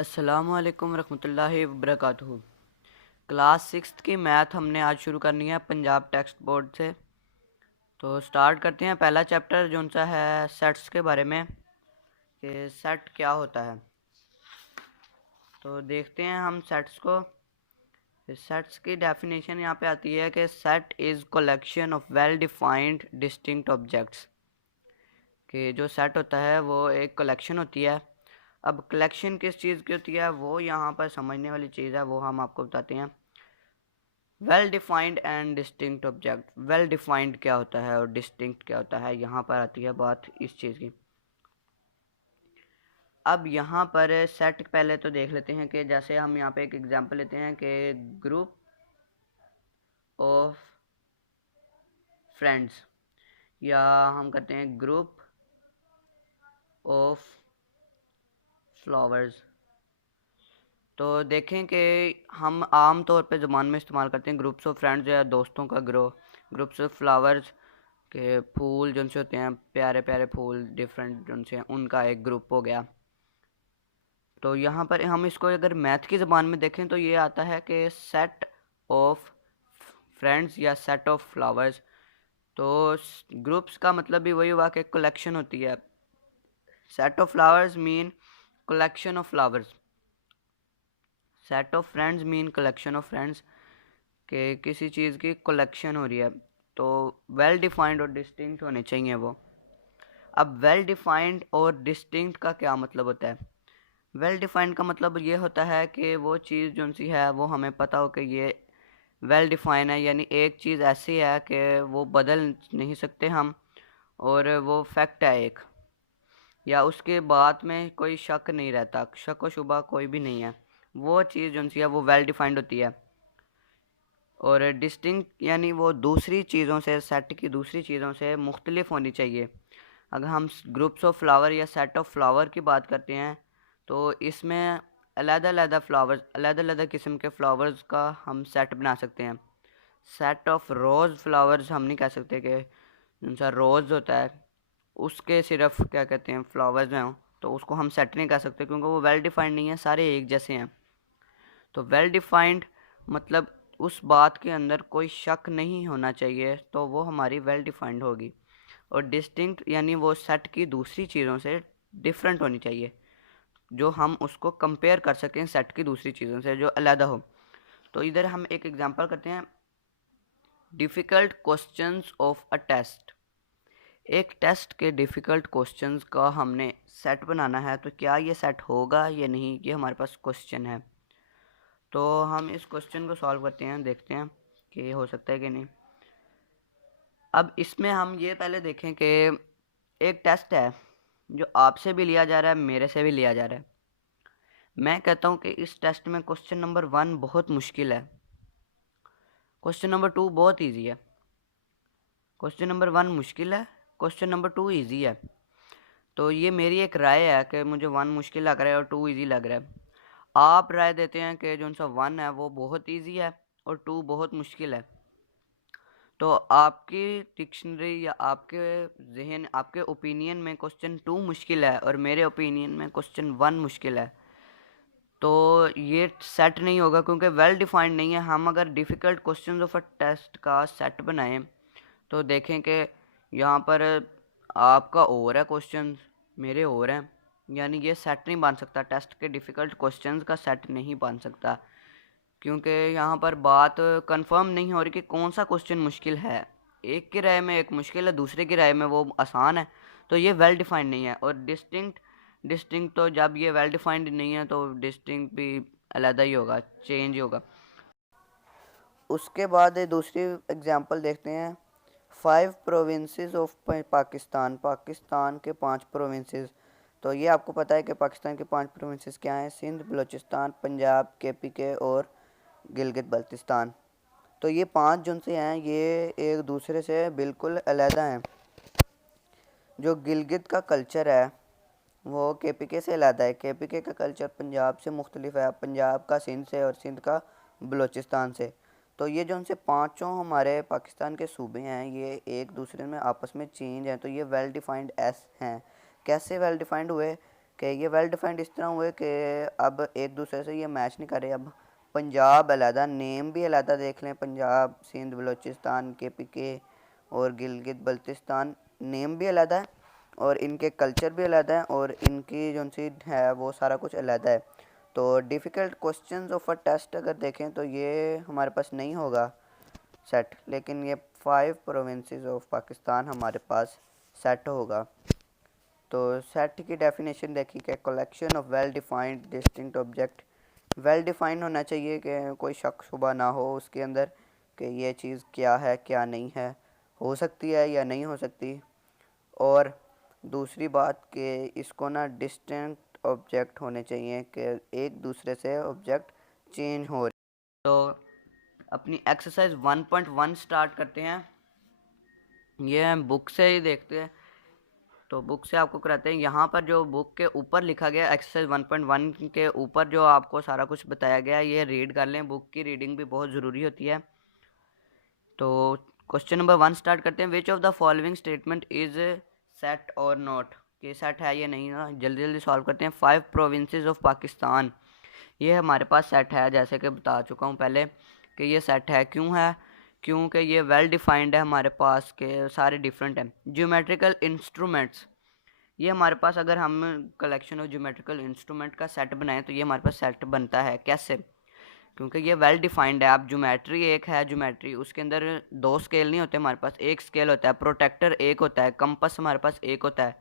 अस्सलामुअलैकुम रहमतुल्लाहि वबरकातुहू। Class sixth की मैथ हमने आज शुरू करनी है पंजाब टेक्स्ट बोर्ड से। तो स्टार्ट करते हैं। पहला चैप्टर जो सा है सेट्स के बारे में कि सेट क्या होता है। तो देखते हैं हम सेट्स को। सेट्स की डेफिनेशन यहाँ पे आती है कि set is collection of well defined distinct objects. कि जो सेट होता है वो एक कलेक्शन होती है। अब कलेक्शन किस चीज़ की होती है वो यहाँ पर समझने वाली चीज़ है, वो हम आपको बताते हैं। Well defined and distinct object. Well defined क्या होता है और डिस्टिंक्ट क्या होता है, यहाँ पर आती है बात इस चीज़ की। अब यहाँ पर सेट पहले तो देख लेते हैं कि जैसे हम यहाँ पे एक एग्जांपल लेते हैं कि ग्रुप ऑफ फ्रेंड्स, या हम करते हैं ग्रुप ऑफ फ्लावर्स। तो देखें कि हम आम तौर पे ज़बान में इस्तेमाल करते हैं ग्रुप्स ऑफ फ्रेंड्स या दोस्तों का ग्रोह। ग्रुप्स ऑफ फ्लावर्स के फूल जिनसे होते हैं प्यारे प्यारे फूल डिफरेंट जिनसे, उनका एक ग्रुप हो गया। तो यहाँ पर हम इसको अगर मैथ की ज़बान में देखें तो ये आता है कि सेट ऑफ फ्रेंड्स या सेट ऑफ फ्लावर्स। तो ग्रुप्स का मतलब भी वही हुआ कि कलेक्शन होती है। Set of flowers mean collection of flowers. Set of friends mean collection of friends, के किसी चीज़ की कलेक्शन हो रही है। तो वेल डिफाइंड और डिस्टिंक्ट होने चाहिए वो। अब वेल डिफाइंड और डिस्टिंक्ट का क्या मतलब होता है? वेल डिफाइंड का मतलब ये होता है कि वो चीज़ जो सी है वो हमें पता हो कि ये वेल डिफाइन है, यानी एक चीज़ ऐसी है कि वो बदल नहीं सकते हम, और वो फैक्ट है एक, या उसके बाद में कोई शक नहीं रहता, शक व शुबा कोई भी नहीं है। वो चीज़ जो सी है वो वेल डिफाइंड होती है। और डिस्टिंक्ट यानी वो दूसरी चीज़ों से, सेट की दूसरी चीज़ों से मुख्तलिफ होनी चाहिए। अगर हम ग्रुप्स ऑफ फ्लावर या सेट ऑफ फ्लावर की बात करते हैं तो इसमें अलग-अलग फ्लावर्स, अलग-अलग किस्म के फ्लावर्स का हम सेट बना सकते हैं। सेट ऑफ रोज़ फ्लावर्स हम नहीं कह सकते कि जैसा रोज़ होता है उसके सिर्फ क्या कहते हैं फ्लावर्स हैं, तो उसको हम सेट नहीं कह सकते क्योंकि वो वेल डिफाइंड नहीं है, सारे एक जैसे हैं। तो वेल डिफाइंड मतलब उस बात के अंदर कोई शक नहीं होना चाहिए, तो वो हमारी वेल डिफाइंड होगी। और डिस्टिंक्ट यानी वो सेट की दूसरी चीज़ों से डिफरेंट होनी चाहिए, जो हम उसको कंपेयर कर सकें सेट की दूसरी चीज़ों से, जो अलग हो। तो इधर हम एक एग्जांपल करते हैं। Difficult questions of a test. एक टेस्ट के डिफ़िकल्ट क्वेश्चंस का हमने सेट बनाना है, तो क्या ये सेट होगा या नहीं, ये हमारे पास क्वेश्चन है। तो हम इस क्वेश्चन को सॉल्व करते हैं, देखते हैं कि ये हो सकता है कि नहीं। अब इसमें हम ये पहले देखें कि एक टेस्ट है जो आपसे भी लिया जा रहा है, मेरे से भी लिया जा रहा है। मैं कहता हूँ कि इस टेस्ट में क्वेश्चन नंबर 1 बहुत मुश्किल है, क्वेश्चन नंबर 2 बहुत इजी है। क्वेश्चन नंबर 1 मुश्किल है, क्वेश्चन नंबर 2 इजी है। तो ये मेरी एक राय है कि मुझे 1 मुश्किल लग रहा है और 2 इजी लग रहा है। आप राय देते हैं कि जो सा 1 है वो बहुत इजी है और 2 बहुत मुश्किल है। तो आपकी डिक्शनरी या आपके जहन, आपके ओपिनियन में क्वेश्चन 2 मुश्किल है और मेरे ओपिनियन में क्वेश्चन 1 मुश्किल है, तो ये सेट नहीं होगा क्योंकि वेल डिफाइंड नहीं है। हम अगर difficult question of a test का सेट बनाएं तो देखें कि यहाँ पर आपका और है क्वेश्चन, मेरे और हैं, यानी ये सेट नहीं बन सकता। टेस्ट के डिफ़िकल्ट क्वेश्चंस का सेट नहीं बन सकता क्योंकि यहाँ पर बात कंफर्म नहीं हो रही कि कौन सा क्वेश्चन मुश्किल है। एक की राय में एक मुश्किल है, दूसरे की राय में वो आसान है, तो ये वेल डिफाइंड नहीं है। और डिस्टिंक्ट, डिस्टिंक्ट तो जब ये वेल डिफाइंड नहीं है तो डिस्टिंक्ट भी अलग ही होगा, चेंज होगा। उसके बाद दूसरी एग्जांपल देखते हैं। 5 प्रोविंसेस ऑफ पाकिस्तान। पाकिस्तान के 5 प्रोविंसेस। तो ये आपको पता है कि पाकिस्तान के 5 प्रोविंसेस क्या हैं? सिंध, बलूचिस्तान, पंजाब, KPK और गिलगित बल्तिस्तान। तो ये 5 जो से हैं ये एक दूसरे से बिल्कुल अलहदा हैं। जो गिलगित का कल्चर है वो KPK से अलहदा है। KPK का कल्चर पंजाब से मुख्तलिफ है, पंजाब का सिंध से और सिंध का बलूचिस्तान से। तो ये जो उनसे पाँचों हमारे पाकिस्तान के सूबे हैं ये एक दूसरे में आपस में चेंज हैं, तो ये वेल डिफाइंड एस हैं। कैसे वेल डिफाइंड हुए कि ये वेल डिफाइंड इस तरह हुए कि अब एक दूसरे से ये मैच नहीं कर रहे। अब पंजाब अलहदा, नेम भी अलहदा देख लें, पंजाब, सिंध, बलूचिस्तान, KPK और गिलगित बल्तिस्तान, नेम भी अलहदा है और इनके कल्चर भी अलहदा है और इनकी जो सी है वो सारा कुछ अलहदा है। तो difficult questions of a test अगर देखें तो ये हमारे पास नहीं होगा सेट, लेकिन ये 5 प्रोविंसेस ऑफ पाकिस्तान हमारे पास सेट होगा। तो सेट की डेफिनेशन देखिए कि collection of well defined distinct object. Well defined होना चाहिए कि कोई शक शुबा ना हो उसके अंदर कि ये चीज़ क्या है क्या नहीं है, हो सकती है या नहीं हो सकती। और दूसरी बात कि इसको ना डिस्टिंक्ट ऑब्जेक्ट होने चाहिए कि एक दूसरे से ऑब्जेक्ट चेंज हो रहे। तो अपनी एक्सरसाइज 1.1 स्टार्ट करते हैं। ये हम बुक से ही देखते हैं, तो बुक से आपको कराते हैं। यहाँ पर जो बुक के ऊपर लिखा गया एक्सरसाइज 1.1 के ऊपर जो आपको सारा कुछ बताया गया है ये रीड कर लें। बुक की रीडिंग भी बहुत ज़रूरी होती है। तो क्वेश्चन नंबर 1 स्टार्ट करते हैं। Which of the following statement is set और नॉट, कि सेट है या नहीं ना। जल्दी जल्दी सॉल्व करते हैं। 5 प्रोविंसेस ऑफ पाकिस्तान, ये हमारे पास सेट है, जैसे कि बता चुका हूँ पहले कि ये सेट है। क्यों है? क्योंकि ये वेल डिफाइंड है हमारे पास के सारे डिफरेंट हैं। ज्योमेट्रिकल इंस्ट्रूमेंट्स, ये हमारे पास अगर हम कलेक्शन ऑफ ज्योमेट्रिकल इंस्ट्रूमेंट का सेट बनाएं तो ये हमारे पास सेट बनता है। कैसे? क्योंकि ये वेल डिफाइंड है। आप ज्योमेट्री एक है, ज्योमेट्री उसके अंदर 2 स्केल नहीं होते हमारे पास, एक स्केल होता है। प्रोटेक्टर एक होता है, कंपस हमारे पास एक होता है,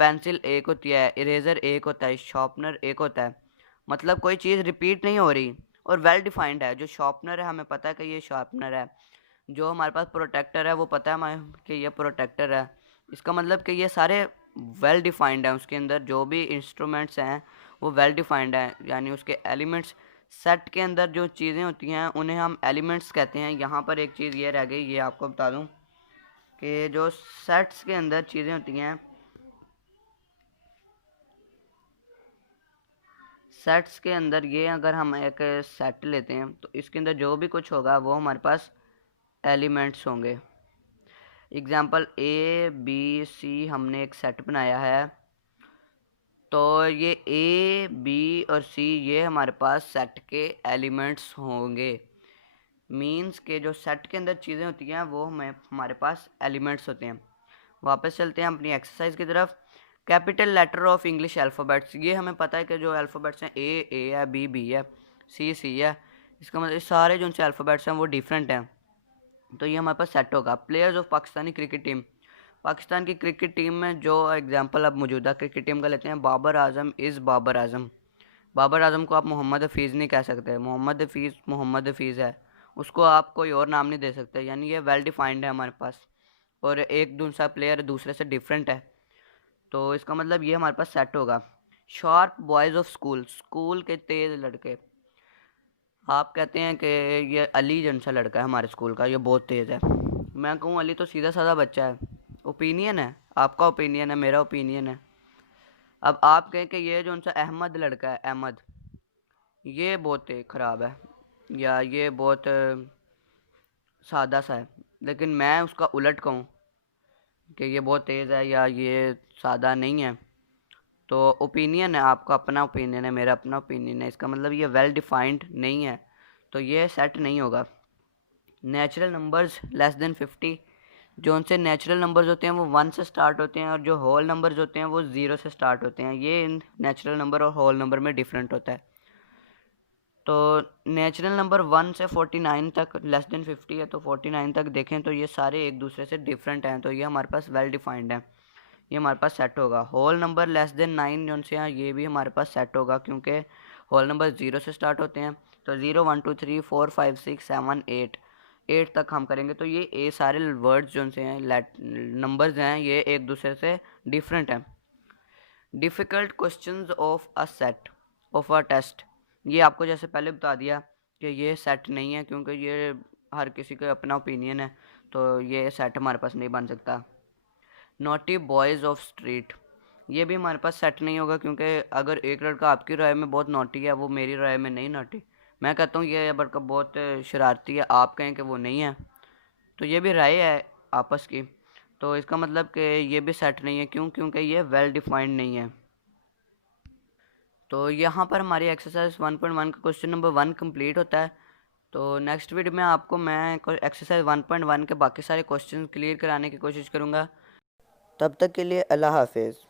पेंसिल एक होती है, इरेजर एक होता है, शार्पनर एक होता है। मतलब कोई चीज़ रिपीट नहीं हो रही और वेल डिफाइंड है। जो शार्पनर है हमें पता है कि ये शार्पनर है, जो हमारे पास प्रोटेक्टर है वो पता है हमें कि ये प्रोटेक्टर है। इसका मतलब कि ये सारे वेल डिफाइंड हैं। उसके अंदर जो भी इंस्ट्रूमेंट्स हैं वो वेल डिफाइंड हैं, यानी उसके एलिमेंट्स। सेट के अंदर जो चीज़ें होती हैं उन्हें हम एलिमेंट्स कहते हैं। यहाँ पर एक चीज़ ये रह गई, ये आपको बता दूँ कि जो सेट्स के अंदर चीज़ें होती हैं, सेट्स के अंदर ये अगर हम एक सेट लेते हैं तो इसके अंदर जो भी कुछ होगा वो हमारे पास एलिमेंट्स होंगे। एग्जाम्पल A B C हमने एक सेट बनाया है, तो ये A B और C ये हमारे पास सेट के एलिमेंट्स होंगे। मीन्स के जो सेट के अंदर चीज़ें होती हैं वो हमें हमारे पास एलिमेंट्स होते हैं। वापस चलते हैं अपनी एक्सरसाइज की तरफ। Capital letter of English alphabets, ये हमें पता है कि जो अल्फ़ाबेट्स हैं A है, B है, C है। इसका मतलब सारे जो उनसे अल्फ़ाबेट्स हैं वो डिफरेंट हैं, तो ये हमारे पास सेट होगा। Players of Pakistani cricket team, Pakistan की क्रिकेट टीम में जो एग्जांपल अब मौजूदा क्रिकेट टीम का लेते हैं, बाबर आजम इज़ बाबर आजम। बाबर आजम को आप मोहम्मद हफीज़ नहीं कह सकते, मोहम्मद हफीज़ है, उसको आप कोई और नाम नहीं दे सकते। यानी ये वेल डिफाइंड है हमारे पास और एक दूसरा प्लेयर दूसरे से डिफरेंट है, तो इसका मतलब ये हमारे पास सेट होगा। Sharp boys of school, school के तेज़ लड़के, आप कहते हैं कि ये अली जन सा लड़का है हमारे स्कूल का, ये बहुत तेज़ है। मैं कहूँ अली तो सीधा साधा बच्चा है। ओपिनियन है, आपका ओपिनियन है, मेरा ओपिनियन है। अब आप कहें कि ये जो उनसा अहमद लड़का है, अहमद, ये बहुत ख़राब है या ये बहुत सादा सा है, लेकिन मैं उसका उलट कहूँ कि ये बहुत तेज़ है या ये सादा नहीं है, तो ओपिनियन है, आपका अपना ओपिनियन है, मेरा अपना ओपिनियन है। इसका मतलब ये वेल डिफाइंड नहीं है, तो ये सेट नहीं होगा। नेचुरल नंबर्स लेस देन 50, जो उनसे नेचुरल नंबर्स होते हैं वो 1 से स्टार्ट होते हैं और जो होल नंबर्स होते हैं वो 0 से स्टार्ट होते हैं। ये नेचुरल नंबर और होल नंबर में डिफरेंट होता है। तो नेचुरल नंबर 1 से 49 तक लेस देन 50 है, तो 49 तक देखें तो ये सारे एक दूसरे से डिफरेंट हैं, तो ये हमारे पास वेल डिफाइंड है, ये हमारे पास सेट होगा। होल नंबर लेस देन 9 जो से हैं ये भी हमारे पास सेट होगा, क्योंकि होल नंबर 0 से स्टार्ट होते हैं। तो 0 1 2 3 4 5 6 7 8 तक हम करेंगे, तो ये सारे वर्ड्स जो से हैं नंबर्स हैं ये एक दूसरे से डिफरेंट हैं। Difficult questions of a set of a test, ये आपको जैसे पहले बता दिया कि ये सेट नहीं है, क्योंकि ये हर किसी का अपना ओपिनियन है, तो ये सेट हमारे पास नहीं बन सकता। नॉटी बॉयज़ ऑफ स्ट्रीट, ये भी हमारे पास सेट नहीं होगा, क्योंकि अगर एक लड़का आपकी राय में बहुत नॉटी है, वो मेरी राय में नहीं नॉटी, मैं कहता हूँ ये लड़का बहुत शरारती है, आप कहें कि वो नहीं है, तो ये भी राय है आपस की, तो इसका मतलब कि ये भी सेट नहीं है। क्यों? क्योंकि ये वेल डिफाइंड नहीं है। तो यहाँ पर हमारी एक्सरसाइज 1.1 का क्वेश्चन नंबर 1 कंप्लीट होता है। तो नेक्स्ट वीडियो में आपको मैं एक्सरसाइज 1.1 के बाकी सारे क्वेश्चन क्लियर कराने की कोशिश करूँगा। तब तक के लिए अल्लाह हाफिज़।